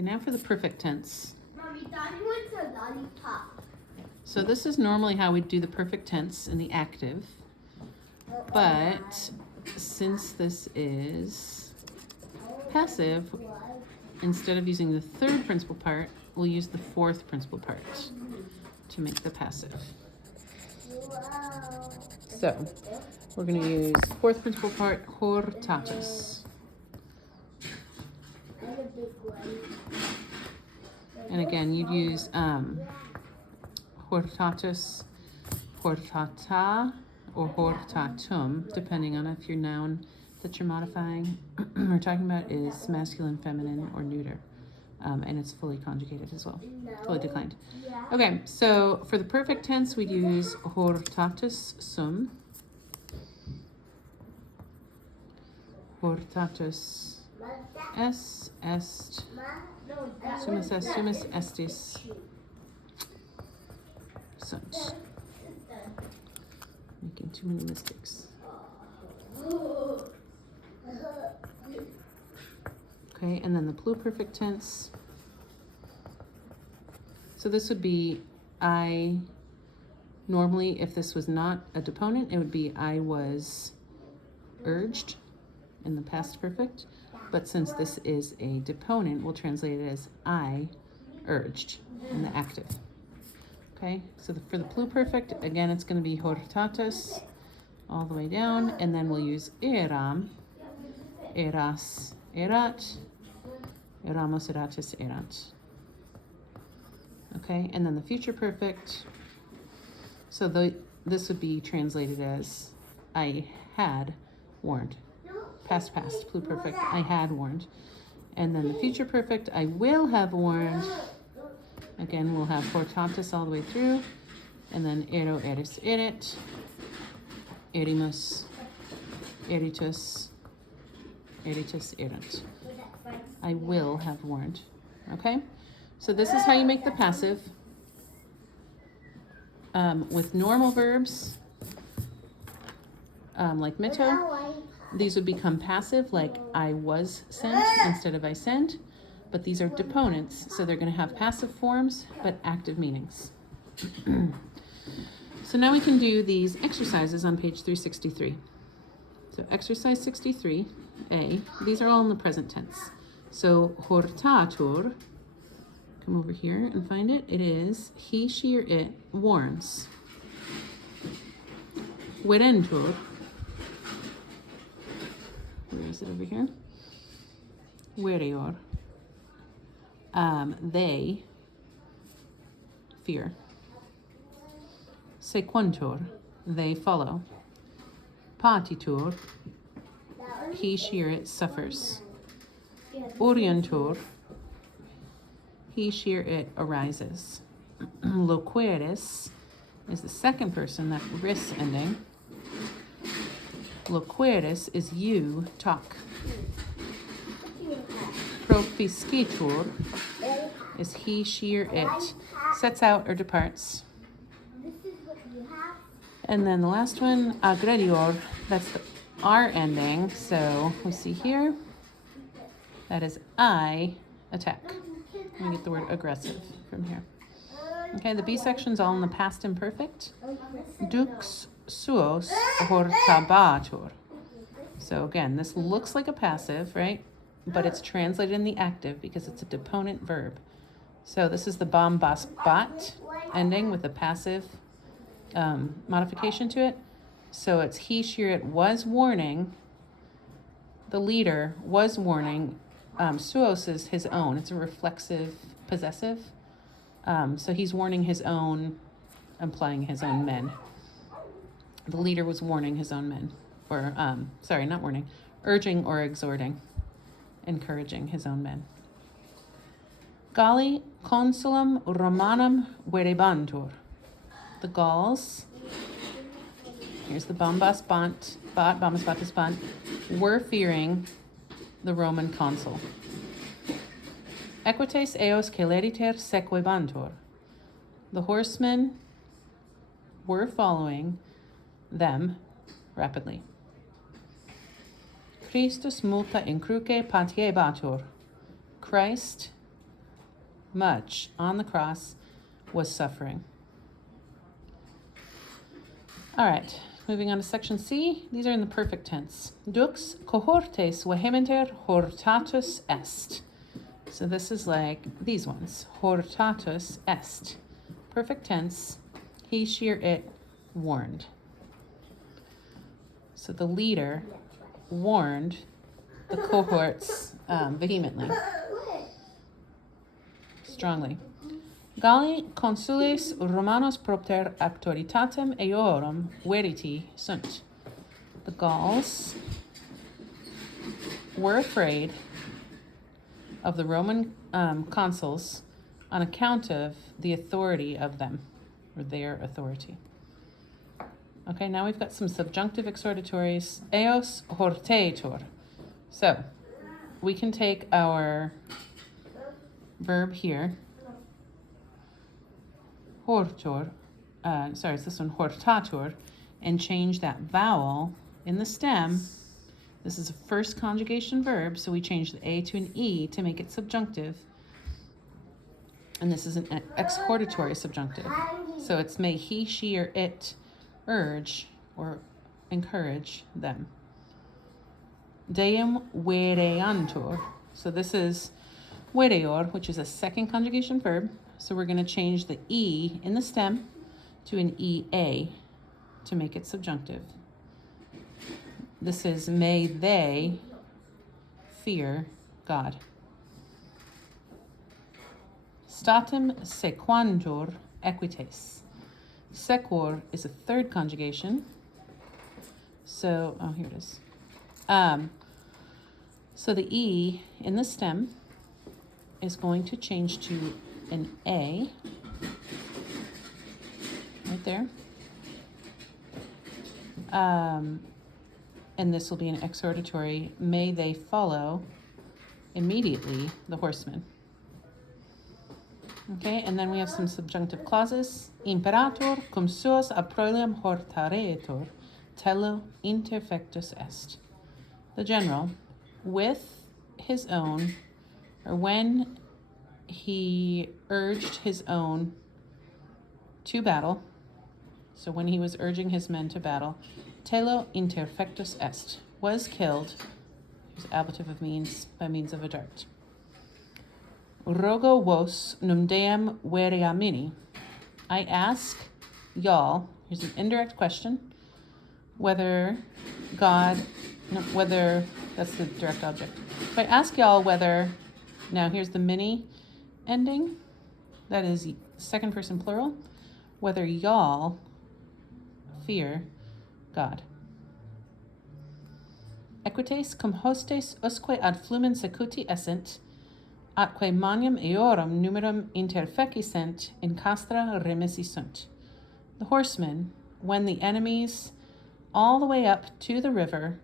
Okay, now for the perfect tense. Mommy, Daddy wants a lollipop. So this is normally how we do the perfect tense in the active, but since this is passive, instead of using the third principal part, we'll use the fourth principal part to make the passive. So we're going to use fourth principal part, hortatus. And again, you'd use hortatus, hortata, or hortatum, depending on if your noun that you're modifying or talking about is masculine, feminine, or neuter. And it's fully conjugated as well, fully declined. Okay, so for the perfect tense, we'd use hortatus sum, hortatus est, sumus est, sumus estis, sunt. Making too many mistakes. Okay, and then the pluperfect tense. So this would be I. Normally, if this was not a deponent, it would be I was urged in the past perfect. But since this is a deponent, we'll translate it as I urged in the active. Okay, so for the pluperfect, again, it's going to be hortatus all the way down, and then we'll use eram, eras, erat, eramos, eratis, erant. Okay, and then the future perfect, so this would be translated as I had warned. Past, pluperfect, I had warned. And then the future perfect, I will have warned. Again, we'll have hortatus all the way through. And then ero, eris, erit, erimus, eritus, eritus, erant. I will have warned. Okay? So this is how you make the passive. With normal verbs, like mito, these would become passive, like I was sent instead of I sent. But these are deponents, so they're going to have passive forms, but active meanings. So now we can do these exercises on page 363. So exercise 63A, these are all in the present tense. So hortatur, come over here and find it. It is he, she, or it warns. Verentur, where is it over here? Verior. They fear. Sequuntur, they follow. Patitur, he, she, or it suffers. Orientur, he, she, or it arises. Loqueris is the second person, that ris ending. Loqueris is you talk. Propiscitur is he, she, or it sets out or departs. And then the last one, agredior, that's the R ending. So we see here, that is I attack. We get the word aggressive from here. Okay, the B section's all in the past imperfect. Dux suos hortabatur. So again, this looks like a passive, right? But it's translated in the active because it's a deponent verb. So this is the bombas bat ending with a passive modification to it. So it's he, she, or it was warning. The leader was warning. Suos is his own. It's a reflexive possessive. So he's warning his own, implying his own men. The leader was warning his own men. Or, sorry, not warning. Urging or exhorting. Encouraging his own men. Galli consulum Romanum verebantur. The Gauls, here's the bombas batus bant, were fearing the Roman consul. Equites eos celeriter sequebantur. The horsemen were following them rapidly. Christus multa in cruce patiebatur. Christ much on the cross, was suffering. All right, moving on to section C. These are in the perfect tense. Dux cohortes vehementer hortatus est. So this is like these ones. Hortatus est. Perfect tense. He, she, or it warned. So the leader warned the cohorts vehemently, strongly. Galli consules Romanos propter auctoritatem eorum veriti sunt. The Gauls were afraid of the Roman consuls on account of the authority of them, or their authority. Okay, now we've got some subjunctive exhortatories. Eos hortetur. So, we can take our verb here, hortor, it's this one, hortatur, and change that vowel in the stem. This is a first conjugation verb, so we change the A to an E to make it subjunctive. And this is an exhortatory subjunctive. So it's may he, she, or it urge or encourage them. Deum vereantur. So this is vereor, which is a second conjugation verb. So we're going to change the E in the stem to an EA to make it subjunctive. This is may they fear God. Statim sequantur equites. Sequor is a third conjugation. So, here it is. So the E in the stem is going to change to an A, right there. And this will be an exhortatory, may they follow immediately the horsemen. Okay, and then we have some subjunctive clauses. Imperator cum suos a proelium hortaretur, tello interfectus est. The general, with his own, or when he urged his own to battle, so when he was urging his men to battle, tello interfectus est, was killed, here's ablative of means, by means of a dart. Rogo vos num deum veriamini. I ask y'all, here's an indirect question, whether God, no, whether, that's the direct object. If I ask y'all whether, now here's the mini ending, that is second person plural, whether y'all fear God. Equites cum hostes usque ad flumen secuti essent, atque manium eorum numerum interfecissent in castra remisi sunt. The horsemen, when the enemies all the way up to the river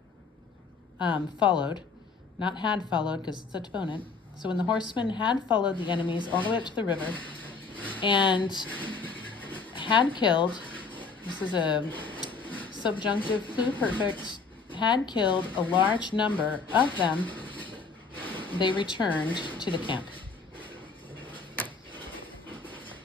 followed, not had followed because it's a deponent. So when the horsemen had followed the enemies all the way up to the river and had killed, this is a subjunctive pluperfect, had killed a large number of them, they returned to the camp.